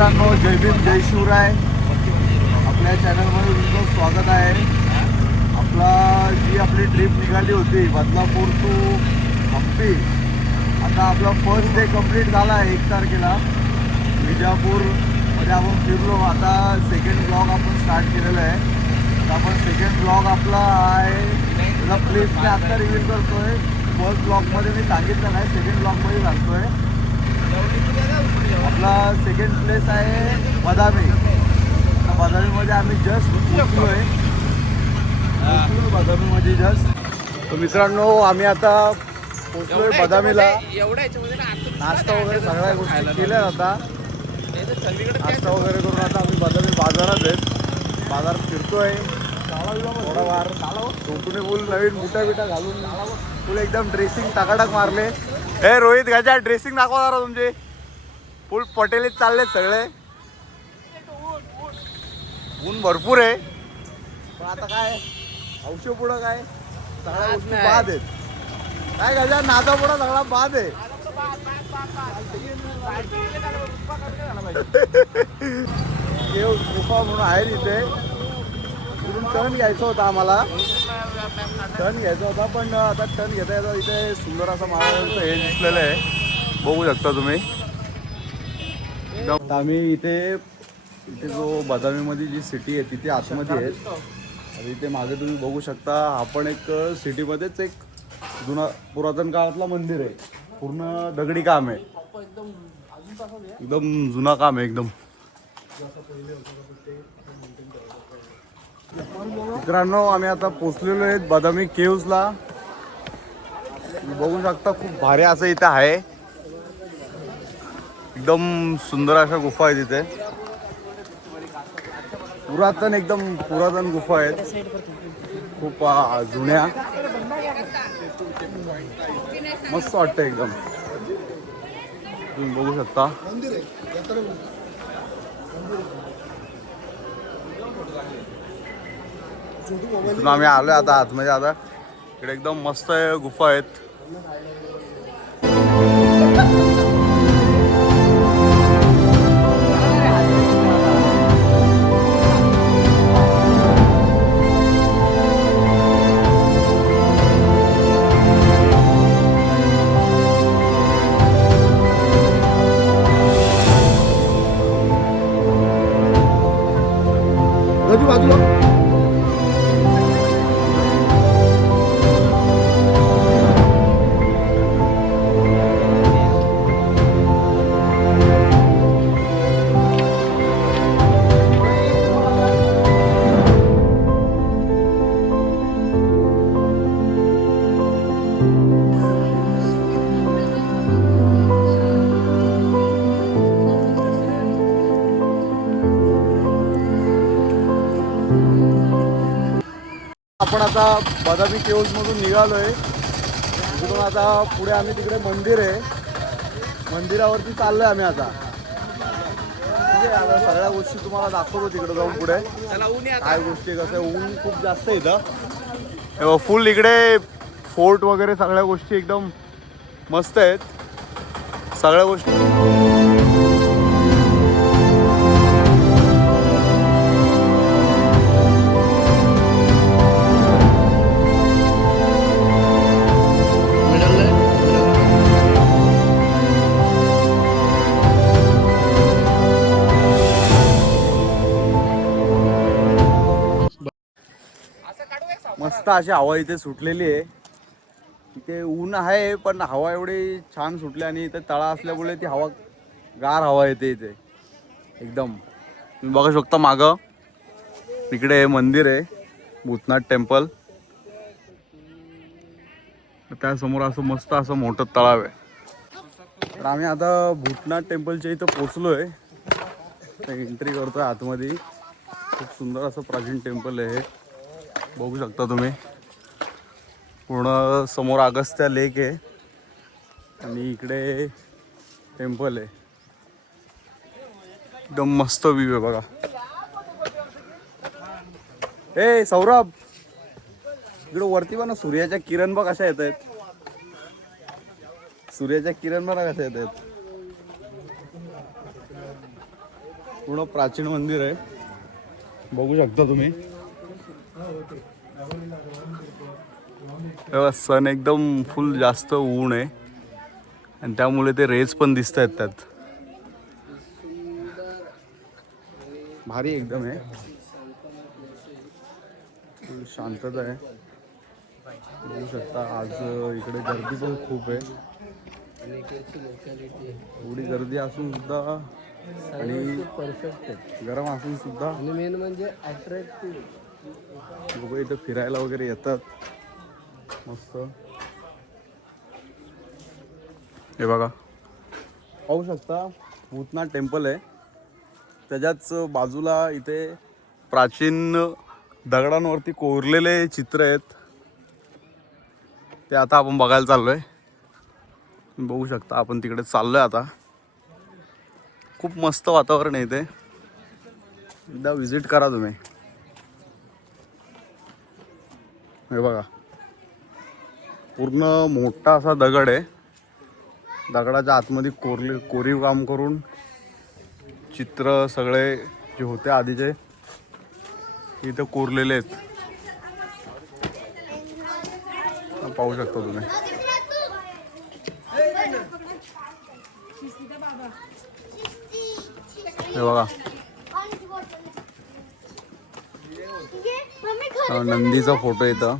मित्रांनो, जय भीम जय शिवराय. आपल्या चॅनलमध्ये तुमचं स्वागत आहे. आपली ट्रिप निघाली होती बदलापूर टू हम्पी. आता आपला फर्स्ट डे कंप्लीट झाला आहे 1 तारखेला. विजापूरमध्ये आपण फिरलो. आता सेकंड ब्लॉग आपण स्टार्ट केलेला आहे. तर आपण सेकंड ब्लॉग आपला आहे त्याला प्लेस मी आत्ता रिव्हील करतो आहे. फर्स्ट ब्लॉगमध्ये मी सांगितलं नाही, सेकंड ब्लॉगमध्ये सांगतो आहे. आपला सेकंड प्लेस आहे बदामी. बदामीमध्ये आम्ही जस्ट पोचलो आहे. बदामीमध्ये जस्ट. तर मित्रांनो, आम्ही आता पोचलो आहे बदामीला. नाश्ता वगैरे सगळ्या गोष्टी केल्या आता. नाश्ता वगैरे करून आता आम्ही बदामी बाजारात आहेत. बाजारात फिरतोय थोडाफार. छोटूने फुल नवीन बुटा बिटा घालून फुल एकदम ड्रेसिंग टाकाटाक मारले. हे रोहित घ्यायच्या ड्रेसिंग दाखवा जरा तुमचे. फुल पटेलीत चालले सगळे. ऊन भरपूर आहे पण आता काय औषध पुढं काय सगळ्या गोष्टी बाद आहेत. काय घ्यायच्या नाचा पुढं सगळा बाद आहे. गुफा म्हणून आहे इथे. तिथून टर्न घ्यायचा होता आम्हाला. टर्न घ्यायचा होता पण आता टर्न घेता येतं. इथे सुंदर असं महाराजांचं हे दिसलेलं आहे, बघू शकता तुम्ही. आम्ही इथे जो बदामीमध्ये जी सिटी आहे तिथे आतमध्ये आहेत. आणि इथे मागे तुम्ही बघू शकता, आपण एक सिटीमध्येच एक जुना पुरातन काळातला मंदिर आहे. पूर्ण दगडी काम आहे, एकदम जुना काम आहे एकदम. मित्रांनो, आम्ही आता पोचलेलो आहेत बदामी केव्जला. बघू शकता खूप भारी असं इथं आहे. एकदम सुंदर अशा गुफा आहेत इथे. एकदम पुरातन गुफा आहेत, खूप जुन्या. मस्त वाटतं एकदम. तुम्ही बघू शकता. इथून आम्ही आलोय आता आतमध्ये. आता इकडे एकदम मस्त गुफा आहेत. आपण आता बदामी केव्ज मधून निघालोय. तिकडून आता पुढे आम्ही तिकडे मंदिर आहे, मंदिरावरती चाललोय आम्ही आता. ठीक आहे, आता सगळ्या गोष्टी तुम्हाला दाखवतो तिकडे जाऊन पुढे काय गोष्टी कसं. ऊन खूप जास्त आहे इथं. फुल इकडे फोर्ट वगैरे सगळ्या गोष्टी एकदम मस्त आहेत सगळ्या गोष्टी. मस्त अशी हवा इथे सुटलेली आहे. इथे ऊन आहे पण हवा एवढी छान सुटली. आणि इथे तळा असल्यामुळे ती हवा गार हवा येते इथे एकदम. तुम्ही बघू शकता मागं इकडे हे मंदिर आहे, भूतनाथ टेम्पल. त्यासमोर असं मस्त असं मोठं तळाव आहे. तर आम्ही आता भूतनाथ टेम्पलच्या इथं पोचलोय. एंट्री करतोय आतमध्ये. खूप सुंदर असं प्राचीन टेम्पल आहे हे, बघू शकता तुम्ही. पूर्ण समोर अगस्त्या लेक आहे आणि इकडे टेम्पल आहे. एकदम मस्त व्ह्यू आहे बघा. ए सौरभ, इकडे वरती बघ ना, सूर्याच्या किरण बघ कशा येत आहेत. सूर्याच्या किरण बघा कशा येत आहेत. पूर्ण प्राचीन मंदिर आहे, बघू शकता तुम्ही. सन एकदम फुल जास्त ऊन आहे आणि त्यामुळे ते रेज पण दिसत आहेत त्यात. भारी एकदम आहे, फुल शांतता आहे. बघू शकता आज इकडे गर्दी पण खूप आहे. एवढी गर्दी असून सुद्धा आणि परफेक्ट आहे, गरम असून सुद्धा आणि मेन म्हणजे अट्रॅक्टिव्ह. लोक इथं फिरायला वगैरे येतात मस्त. हे बघा, पाहू शकता भूतनाथ टेम्पल आहे, त्याच्याच बाजूला इथे प्राचीन दगडांवरती कोरलेले चित्र आहेत, ते आता आपण बघायला चाललोय. बघू शकता आपण तिकडे चाललोय आता. खूप मस्त वातावरण आहे इथे, एकदा विजिट करा तुम्ही. हे बघा, पूर्ण मोठा असा दगड आहे, दगडाच्या आतमध्ये कोरीव काम करून चित्र सगळे जे होते आधीचे इथं कोरलेले आहेत, पाहू शकता तुम्ही. हे बघा, नंदीचा फोटो इथं.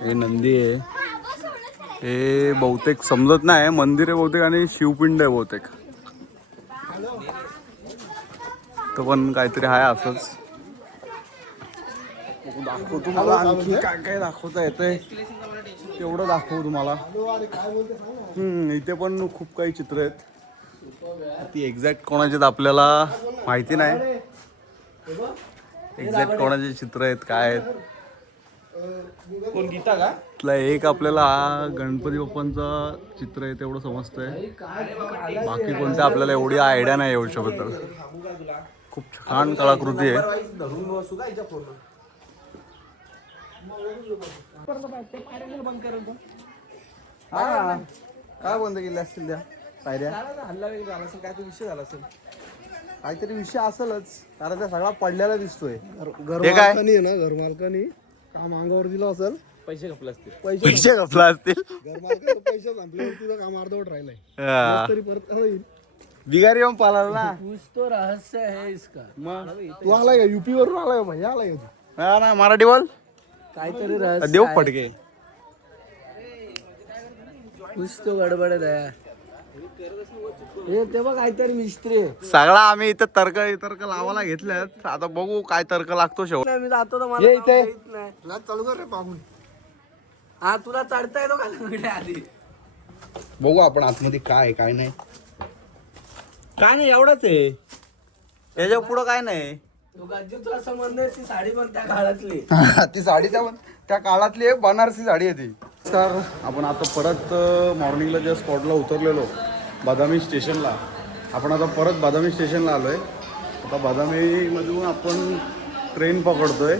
हे नंदी आहे, हे बहुतेक समजत नाही मंदिर आहे बहुतेक आणि शिवपिंड आहे बहुतेक, तो पण काहीतरी आहे असंच. दाखवतो तुम्हाला, आणखी काय काय दाखवता येतंय तेवढं दाखवू तुम्हाला. इथे पण खूप काही चित्र आहेत, ती एक्झॅक्ट कोणाचे आपल्याला माहिती नाही, एक्झॅक्ट कोणाचे चित्र आहेत काय आहेत. कोण गीता का? त्यातला एक आपल्याला हा गणपती बाप्पांचा चित्र आहे तेवढं समजतंय, बाकी कोणतं आपल्याला एवढी आयडिया नाही याच्याबद्दल. खूप छान कलाकृती आहे. हा काय बंद केले असतील त्या पायऱ्या? हल्ला वेगळा झाला असेल, काय तो विषय झाला असेल, काहीतरी विषय असेलच, कारण त्या सगळा पडलेला दिसतोय. घरमालकानी आहे ना, घरमालकानी काम अंगावर दिलं असेल, पैसे खपले असतील, पैसे घपला असतील, घरमालकाचं पैसे संपल्यावर तुझं काम अर्धवट राहिलंय, तरी परत होईल. बिगारी येऊन पाला ना. तो रहस्य है इसका. मग तू आलाय का युपी वरून आलाय भैया, आलाय का तू? हा ना, मराठी बोल, काहीतरी रहस्य देऊ फटके. कुछ तो गडबड आहे. हे तेव्हा काहीतरी मिस्त्री आहे. सगळा आम्ही इथं तर्क लावायला घेतल्यात, आता बघू काय तर्क लागतो शेवट. मी जातो तर मला इथे चालू कर रे पाहून. हा तुला चढता येतो का आधी? बघू आपण आतमध्ये काय आहे, काय नाही. काय नाही, एवढंच आहे, याच्या पुढं काय नाही. तो गज्जू तुला संबंध आहे, ती साडी पण त्या काळातली. ती साडी त्या काळातली आहे, बनारसी साडी आहे ती. तर आपण आता परत मॉर्निंगला ज्या स्पॉटला उतरलेलो बदामी स्टेशनला, आपण आता परत बदामी स्टेशनला आलो आहे. आता बदामीमधून आपण ट्रेन पकडतोय.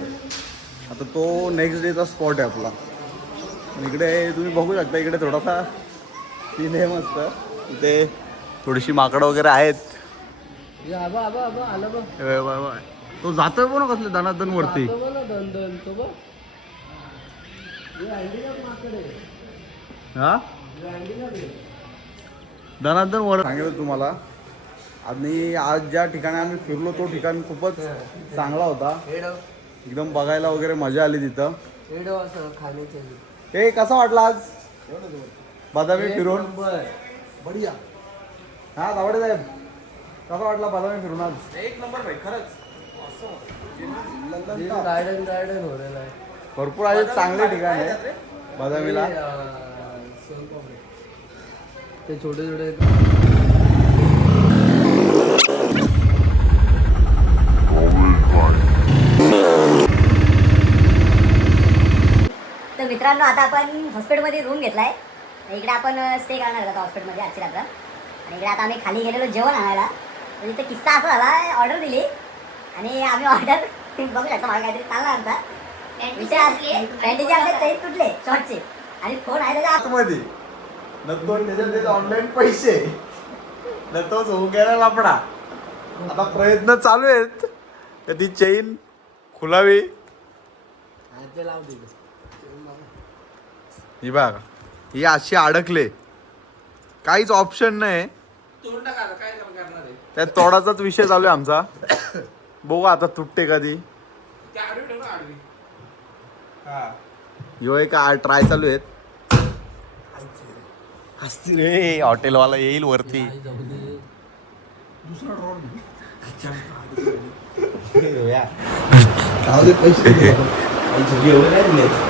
आता तो नेक्स्ट डेचा स्पॉट आहे आपला. इकडे तुम्ही बघू शकता, इकडे थोडासा सीन आहे मस्त. इथे थोडीशी माकडं वगैरे आहेत. तो जातोय पण कसले दनादन वरती. हा दनादन वर सांगितलं तुम्हाला. आणि आज ज्या ठिकाणी आम्ही फिरलो तो ठिकाण खूपच चांगला होता, एकदम बघायला वगैरे मजा आली तिथं. हे कसा वाटला आज बदामी फिरून? बढिया. हा दावडे साहेब, कसा वाटला बदामी फिरून आज? एक नंबर भाई, खरंच गार्डन हो रहा है. भरपूर आहे, चांगले ठिकाण आहे बदामीला. ते छोटे छोटे तर मित्रांनो, आता आपण हॉस्पिटलमध्ये रूम घेतलाय. इकडे आपण स्टे करणार होता हॉस्पिटलमध्ये आजची रात्र. आणि इकडे आता आम्ही खाली गेलेलो जेवण आणायला. तर इथे किस्सा असा झाला, ऑर्डर दिली आणि आम्ही ऑर्डर बघू शकता, मला काहीतरी चालला आमचा विषय. पॅन्टीचे आमचे ते तुटले शॉर्टचे, आणि फोन आहे त्याच्या आतमध्ये नंतर त्याच्यात ऑनलाईन पैसे नंतर होऊन गेला लपडा. आता प्रयत्न चालू आहेत कधी चेन खुलावी. ते लाव दे. ही बघ ही अशी अडकले काहीच ऑप्शन नाही. त्या तोडाचाच विषय चालू आहे आमचा. बघू आता तुटते कधी. यो एक ट्राय चालू आहेत. हसती रे हॉटेलवाला येईल वरती. दुसरा ड्रॉर या. पैसे एवढे नाही दिले.